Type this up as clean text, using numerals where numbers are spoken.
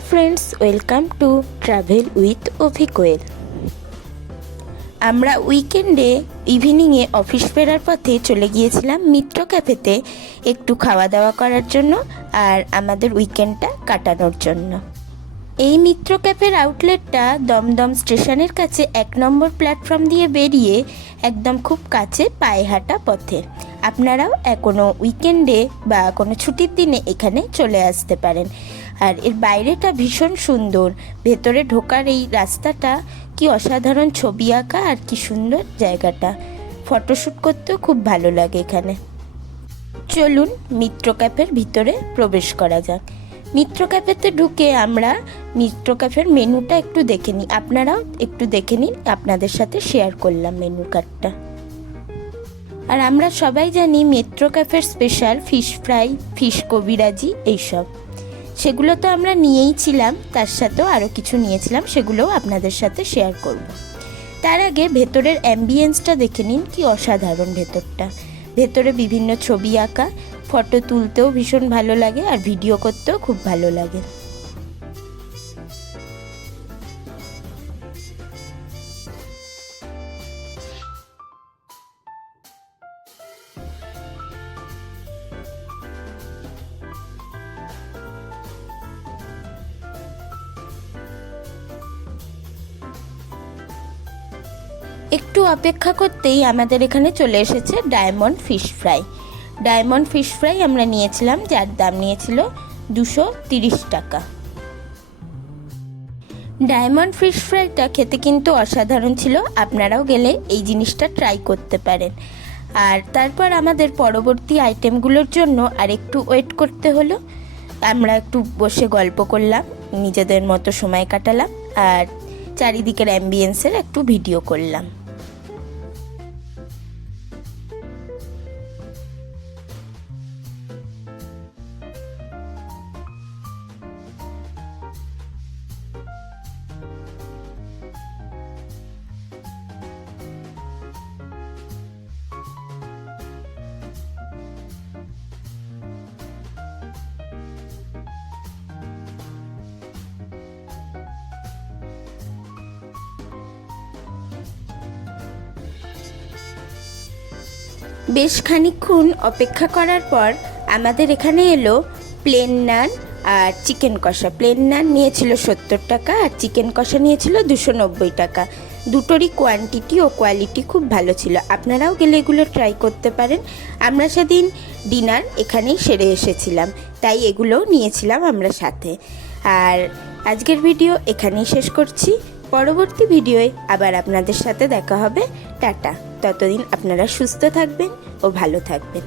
Friends welcome to travel with Abhi Koyel. আমরা উইকেন্ডে ইভিনিংয়ে office ফেরার পথে চলে গিয়েছিলাম মিত্র ক্যাফেতে একটু খাওয়া দাওয়া করার জন্য আর আমাদের উইকেন্ডটা কাটানোর জন্য। এই মিত্র ক্যাফের আউটলেটটা দমদম স্টেশনের কাছে 1 নম্বর প্ল্যাটফর্ম দিয়ে বেরিয়ে একদম খুব কাছে পায়ে হাঁটা পথে। আপনারাও কোনো উইকেন্ডে বা কোনো ছুটির দিনে এখানে চলে আসতে পারেন। আর এর বাইরেটা ভীষণ সুন্দর, ভেতরে ঢোকার এই রাস্তাটা কি অসাধারণ, ছবি আঁকা আর কি সুন্দর জায়গাটা, ফটোশ্যুট করতেও খুব ভালো লাগে এখানে। চলুন মিত্র ক্যাফের ভিতরে প্রবেশ করা যাক। মিত্র ক্যাফেতে ঢুকে আমরা মিত্র ক্যাফের মেনুটা একটু দেখে নিই, আপনারাও একটু দেখে নিন, আপনাদের সাথে শেয়ার করলাম মেনু কার্ডটা। আর আমরা সবাই জানি মিত্র ক্যাফের স্পেশাল ফিশ ফ্রাই, ফিশ কবিরাজি এইসব, সেগুলো তো আমরা নিয়েই ছিলাম, তার সাথেও আরও কিছু নিয়েছিলাম, সেগুলোও আপনাদের সাথে শেয়ার করব। তার আগে ভেতরের অ্যাম্বিয়েন্সটা দেখে নিন, কি অসাধারণ ভেতরটা। ভেতরে বিভিন্ন ছবি আঁকা, ফটো তুলতেও ভীষণ ভালো লাগে আর ভিডিও করতেও খুব ভালো লাগে। একটু অপেক্ষা করতেই আমাদের এখানে চলে এসেছে diamond fish fry. Diamond fish fry আমরা নিয়েছিলাম, যার দাম নিয়েছিল 230 টাকা। ডায়মন্ড ফিশ ফ্রাইটা খেতে কিন্তু অসাধারণ ছিল, আপনারাও গেলে এই জিনিসটা ট্রাই করতে পারেন। আর তারপর আমাদের পরবর্তী আইটেমগুলোর জন্য আর একটু ওয়েট করতে হলো। আমরা একটু বসে গল্প করলাম, নিজেদের মতো সময় কাটালাম আর চারিদিকের অ্যাম্বিয়েন্সের একটু ভিডিও করলাম। বেশ খানিকক্ষণ অপেক্ষা করার পর আমাদের এখানে এলো প্লেন নান আর চিকেন কষা। প্লেন নান নিয়েছিল 70 টাকা আর চিকেন কষা নিয়েছিল 290 টাকা। দুটোরই কোয়ান্টিটি ও কোয়ালিটি খুব ভালো ছিল, আপনারাও গেলে এগুলো ট্রাই করতে পারেন। আমরা সেদিন ডিনার এখানেই সেরে এসেছিলাম, তাই এগুলোও নিয়েছিলাম আমরা সাথে। আর আজকের ভিডিও এখানেই শেষ করছি, পরবর্তী ভিডিওয়ে আবার আপনাদের সাথে দেখা হবে। টাটা, ততদিন আপনারা সুস্থ থাকবেন ও ভালো থাকবেন।